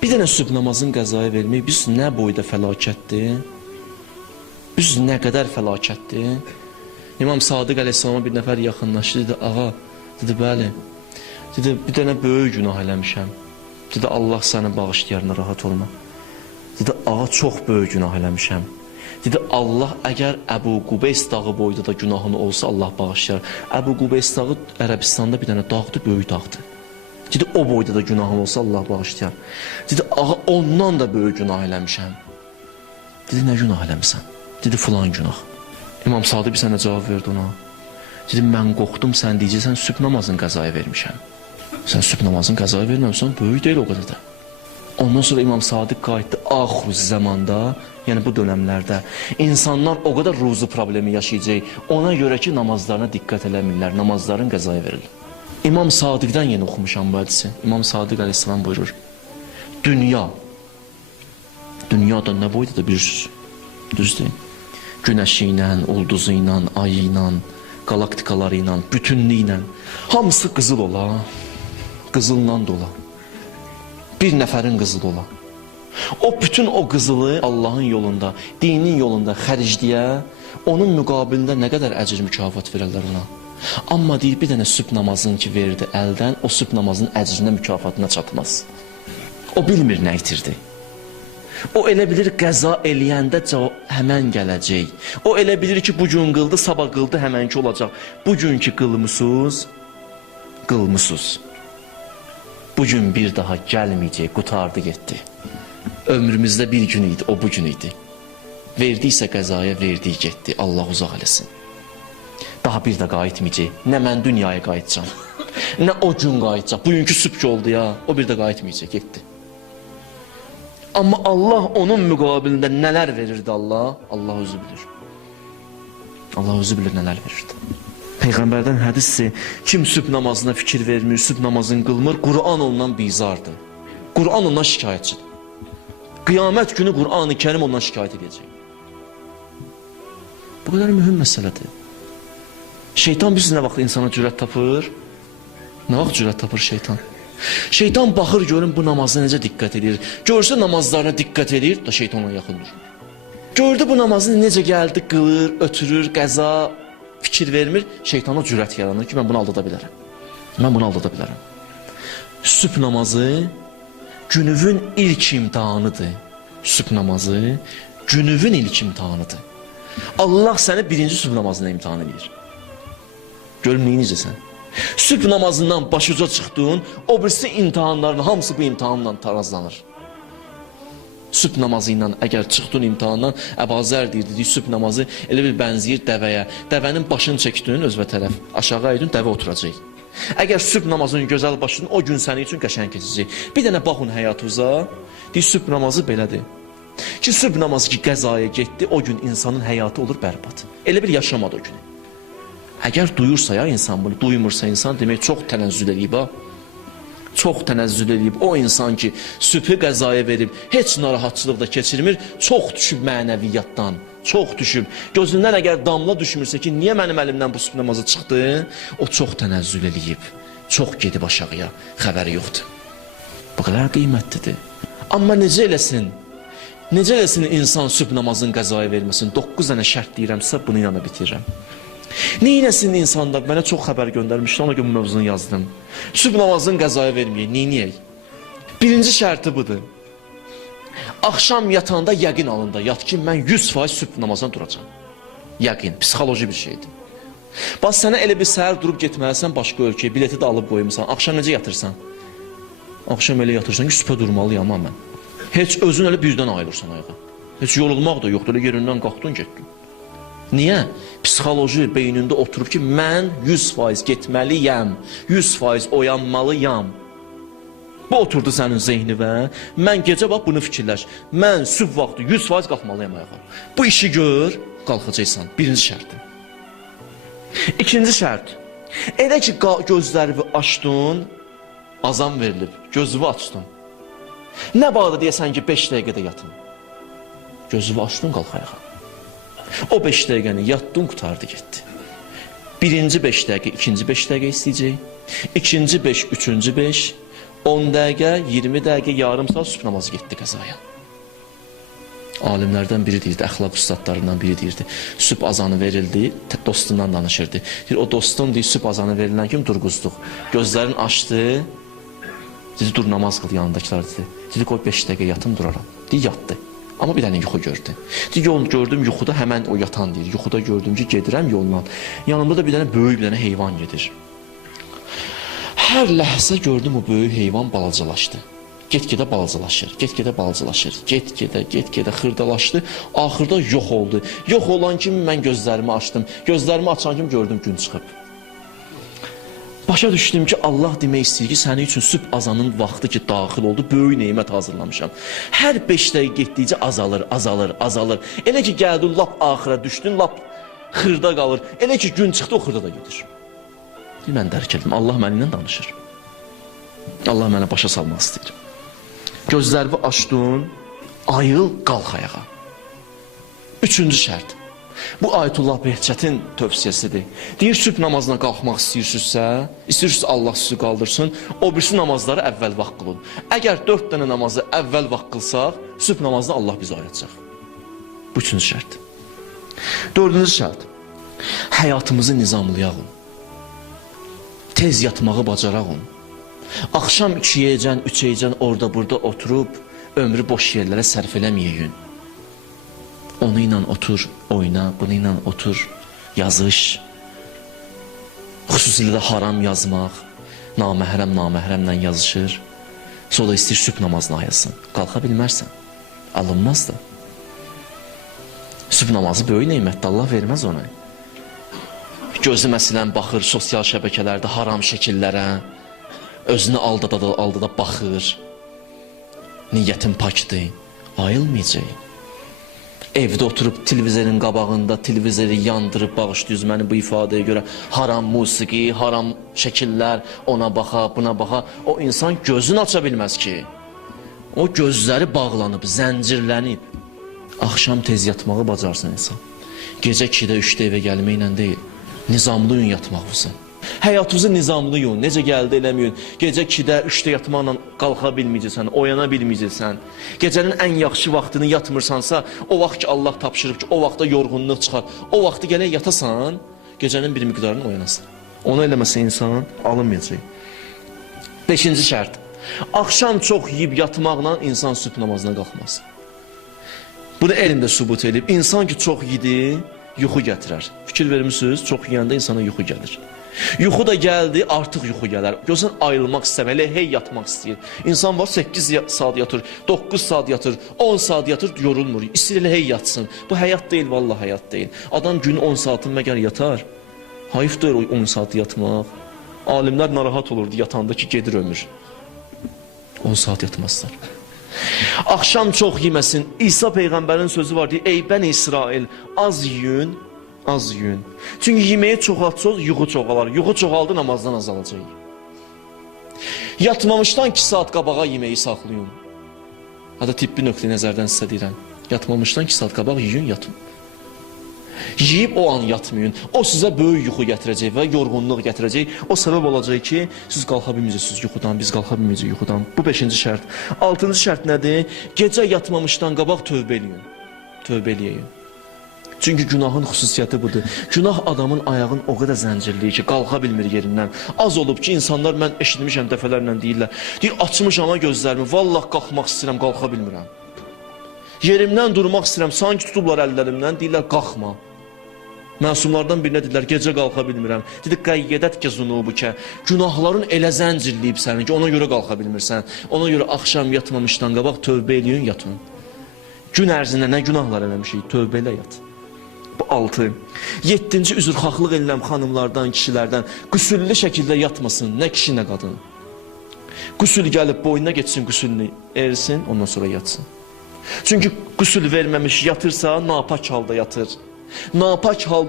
Bir dənə sübh namazını qəzaya vermək biz nə boyda fəlakətdir? Biz nə qədər fəlakətdir? İmam Sadiq əleyhissalama bir nəfər yaxınlaşdı, dedi, ağa, dedi, bəli, dedi, bir dənə böyük günah eləmişəm. Dedi, Allah səni bağışlayar, narahat olma. Dedi, ağa, çox böyük günah eləmişəm. Dedi, Allah əgər Əbu Qubeys dağı boyda da günahın olsa, Allah bağışlayar. Əbu Qubeys dağı Ərəbistanda bir dənə dağdır, böyük dağdır. Dedi, o boyda da günahın olsa, Allah bağışlayar. Dedi, ağa, ondan da böyük günah eləmişəm. Dedi, nə günah eləmişəm? Dedi, filan günah. İmam Sadiq bir sənə cavab verdi ona. Dedi, mən qorxdum, sən deyəcəksən, sübh namazını qəzaya vermişəm. Sən sübh namazını qəzaya verməmişsən, böyük deyil o qədər də. Ondan sonra İmam Sadiq qayıtdı axır zamanda, yəni bu dönəmlərdə insanlar o qədər ruzi problemi yaşayacaq, ona görə ki, namazlarına diqqət eləmirlər, namazların qəzaya verilir. İmam Sadiqdən yeni oxumuşam bu hədisi. İmam Sadiq əleyhissalam buyurur, dünyada nə boyda da bilirsiniz, düzdür? Günəşi ilə, ulduzu ilə, ayı ilə, galaktikaları ilə, bütünlüyü ilə, hamısı qızıl ola, qızılla dola. Bir nəfərin qızılı ola. O bütün o qızılı Allahın yolunda, dinin yolunda xərcliyə, onun müqabilində nə qədər əcr mükafat verərlər ona. Amma deyir, bir dənə sübh namazını ki verdi əldən, o sübh namazının əcrinə, mükafatına çatmaz. O bilmir nə itirdi. O elə bilir qəza eləyəndə həmən gələcək. O elə bilir ki, bugün qıldı, sabah qıldı, həmənki olacaq. Bugünkü qılmısız, qılmısız. Bugün bir daha gəlməyəcək, qutardı getdi. Ömrümüzdə bir gün idi, o bugün idi. Verdiysə qəzaya, verdiyi getdi, Allah uzaq eləsin. Daha bir də qayıtmayacaq, nə mən dünyaya qayıtacam, nə o gün qayıtacaq. Bugünkü sübh oldu ya, o bir də qayıtmayacaq, getdi. Amma Allah onun müqabilində nələr verirdi Allah? Allah özü bilir. Allah özü bilir nələr verirdi. Peyğəmbərdən hədisdir, kim sübh namazına fikir vermir, sübh namazını qılmır, Qur'an ondan bizardır. Qur'an ondan şikayətçidir. Qiyamət günü Qur'an-ı Kərim ondan şikayət edəcək. Bu qədər mühüm məsələdir. Şeytan biz nə vaxt insana cürət tapır? Nə vaxt cürət tapır şeytan? Şeytan baxır, görün bu namazına necə diqqət edir. Görsə namazlarına diqqət edir, da şeytanla yaxın durur. Gördü bu namazını necə gəldi, qılır, ötürür, qəza, fikir vermir, şeytana cürət yaranır ki, mən bunu aldada bilərəm. Mən bunu aldada bilərəm. Sübh namazı günüvün ilk imtihanıdır. Sübh namazı günüvün ilk imtihanıdır. Allah səni birinci sübh namazına imtihan edir. Görüm neyinəcəsən? Sübh namazından başuca çıxdığın, o birisi imtihanların hamısı bu imtihanla tarazlanır. Sübh namazı ilə əgər çıxdığın imtihandan, Əbazər deyirdi, sübh namazı elə bir bənziyir dəvəyə. Dəvənin başını çəkdiyinin özvə tərəf, aşağı aydın dəvə oturacaq. Əgər sübh namazının gözəl başını o gün sənin üçün qəşəng keçəcək. Bir dənə baxın həyatınıza, deyir, sübh namazı belədir. Ki, sübh namazı ki qəzaya getdi, o gün insanın həyatı olur bərbad. Elə bir yaşamadı o günü. Əgər duyursa ya insan bunu, duymursa insan demək çox tənəzzül edib ha. Çox tənəzzül edib. O insan ki sübhü qəzaya verib, heç narahatçılıq da keçirmir, çox düşüb mənəviyyatdan, çox düşüb. Gözündən əgər damla düşmürsə ki, niyə mənim əlimdən bu sübh namazı çıxdı? O çox tənəzzül edib, çox gedib aşağıya, xəbəri yoxdur. Bu qədər qiymətlidir. Amma necə eləsin? Necə eləsin insan sübh namazını qəzaya verməsin? 9 dənə şərt deyirəmsə, bunu ilə bitirirəm. Neynəsin insanlar? Mənə çox xəbər göndərmişdi, ona görə bu mövzunu yazdım. Sübh namazını qəzaya verməyək, neynəyək? Birinci şərti budur. Axşam yatanda yəqin alında yat ki, mən 100% sübh namazına duracam. Yəqin, psixoloji bir şeydir. Bax, sənə elə bir səhər durub getməlisən başqa ölkəyə, bileti də alıb qoymusan, axşam necə yatırsan? Axşam elə yatırsan ki, sübhə durmalıyam mən. Heç özün elə birdən ayılırsan ayağa. Heç yorulmaq da yoxdur, elə yerindən qalxdın, getdin. Niyə? Psixoloji beynində oturub ki, mən 100% getməliyəm, 100% oyanmalıyam. Bu oturdu sənin zehnivə, mən gecə bax bunu fikirləş, mən sübh vaxtı 100% qalxmalıyam ayağa. Bu işi gör, qalxacaqsan, birinci şərtdir. İkinci şərt, elə ki gözlərini açdın, azam verilib, gözünü açdın. Nə bağda deyəsən ki 5 dəqiqədə yatın, gözünü açdın, qalx ayağa. O 5 dəqiqəni yatdın, qutardı getdi. Birinci 5 dəqiqə, ikinci 5 dəqiqə istəyəcək. İkinci 5, üçüncü 5. 10 dəqiqə, 20 dəqiqə, yarım saat sübh namazı getdi qəzaya. Alimlərdən biri deyirdi, əxlaq ustadlarından biri deyirdi. Sübh azanı verildi, dostundan danışırdı. Deyir, o dostum deyir, sübh azanı verilən kimi durğuzduq. Gözlərini açdı, dedi, dur namaz qıl yanındakiler dedi. Dedi, qoy 5 dəqiqə yatım duraram. Deyir, yatdı. Amma bir dənə yuxu gördü. Deyir, yol gördüm yuxuda, həmən o yatan deyir. Yuxuda gördüm ki, gedirəm yoldan. Yanımda da bir dənə böyük bir dənə heyvan gedir. Hər ləhsə gördüm o böyük heyvan balacalaşdı. Get-gedə balacalaşır, get-gedə balacalaşır, get-gedə xırdalaşdı, axırda yox oldu. Yox olan kimi mən gözlərimi açdım, gözlərimi açan kimi gördüm gün çıxıb. Başa düşdüm ki, Allah demək istəyir ki, sənin üçün sübh azanın vaxtı ki, daxil oldu, böyük neymət hazırlamışam. Hər 5 dəqiqə getdikcə azalır, azalır, azalır. Elə ki, gəldin, lap axıra düşdün, lap xırda qalır. Elə ki, gün çıxdı, o xırda da gedir. Mən dərk etdim, Allah mənimlə danışır. Allah mənə başa salmaq istəyir. Gözlərimi açdın, ayıl, qalx ayağa. Üçüncü şərt. Bu Ayətullah Behçətin tövsiyəsidir. Deyir, sübh namazına qalxmaq istəyirsinizsə, Allah sizi qaldırsın, o birisi namazları əvvəl vaxt qılın. Əgər 4 dənə namazı əvvəl vaxt qılsaq, sübh namazına Allah bizi ayıracaq. Bu üçüncü şərt. Dördüncü şərt. Həyatımızı nizamlayaq. Tez yatmağı bacaraq. Axşam 2-yəcən, 3-yəcən orada burada oturub, ömrü boş yerlərə sərf eləməyəyin. Onu ilə otur, oyna, bunu ilə otur, yazış. Xüsusilə də haram yazmaq, naməhrəmlə yazışır. Sonra istəyir sübh namazına ayasın. Qalxa bilmərsən, alınmaz da. Sübh namazı böyük neymətdir, Allah verməz ona. Gözü məsələn baxır sosial şəbəkələrdə haram şəkillərə, özünü aldada baxır. Niyyətin pakdır, ayılmayacaq. Evdə oturub televizorun qabağında televizoru yandırıb bağışlıyız məni bu ifadəyə görə haram musiqi, haram şəkillər, ona baxa, buna baxa. O insan gözünü aça bilməz ki. O gözləri bağlanıb, zəncirlənib. Axşam tez yatmağı bacarsın insan. Gecə 2-də, 3-də evə gəlməklə deyil, nizamlı yün yatmaq olsun. Həyatınızı nizamlayın, necə gəldi eləməyin. Gecə 2-də, 3-də yatmaqla qalxa bilməyəcəksən, oyana bilməyəcəksən. Gecənin ən yaxşı vaxtını yatmırsansa, o vaxt ki Allah tapşırıb ki, o vaxtda yorğunluq çıxar. O vaxtı gələk yatasan, gecənin bir miqdarını oyanasan. Onu eləməsə insan alınmayacaq. 5-ci şərt. Axşam çox yeyib yatmaqla insan sübh namazına qalxmaz. Bunu elmdə sübut edib. İnsan ki çox yedi, yuxu gətirər. Fikir vermişsiniz, çox yeyəndə insana yuxu gəlir. Yuxu da gəldi, artıq yuxu gələr. Görsən ayrılmaq istəməli, hey yatmaq istəyir. İnsan var 8 saat yatır, 9 saat yatır, 10 saat yatır, yorulmur. İstəyir elə hey yatsın. Bu həyat deyil, vallahi həyat deyil. Adam günü 10 saatın məgər yatar. Hayıfdır o 10 saat yatmaq. Alimlər narahat olurdu yatanda ki, gedir ömür. 10 saat yatmazlar. Axşam çox yeməsin. İsa Peyğəmbərin sözü var deyir, ey bəni İsrail, az yiyin, az yiyin. Çünki yeməyi çoxaltsız, yuxu çoxalar. Yuxu çoxaldı, namazdan azalacaq. Yatmamışdan 2 saat qabağa yeməyi saxlayın. Hətta tibbi nöqtə nəzərdən sizə deyirəm. Yatmamışdan 2 saat qabaq yiyin, yatın. Yiyib o an yatmayın. O sizə böyük yuxu gətirəcək və yorğunluq gətirəcək. O səbəb olacaq ki, siz qalxa bilməyəcəksiniz yuxudan, biz qalxa bilməyəcəyik yuxudan. Bu 5-ci şərt. 6-cı şərt nədir? Gecə yatmamışdan qabaq tövbə eləyin. Tövbə eləyəyin. Çünki günahın xüsusiyyəti budur. Günah adamın ayağını o qədər zəncirləyir ki, qalxa bilmir yerindən. Az olub ki, insanlar mən eşitmişəm dəfələrlə deyirlər. Deyir, açmışam gözlərimi, vallah qalxmaq istəyirəm, qalxa bilmirəm. Yerimdən durmaq istəyirəm, sanki tutublar əllərimdən, deyirlər, qalxma. Məsumlardan birinə dedilər, gecə qalxa bilmirəm. Dedi, qəyyədət ki, zunubu ki, günahların elə zəncirləyib sənin ki, ona görə qalxa bilmirsən. Ona görə axşam yatmamışdan qabaq tövbə eləyin, yatın. Gün ərzində nə günahlar eləmişik, tövbə elə yat. Bu 6. 7-ci üzrxahlıq eləm xanımlardan, kişilərdən qüsüllü şəkildə yatmasın, nə kişi, nə qadın. Qüsül gəlib boynuna geçsin, qüsülünü ersin, ondan sonra yatsın. Çünki qüsül verməmiş yatırsa, napak halda yatır. Napak halda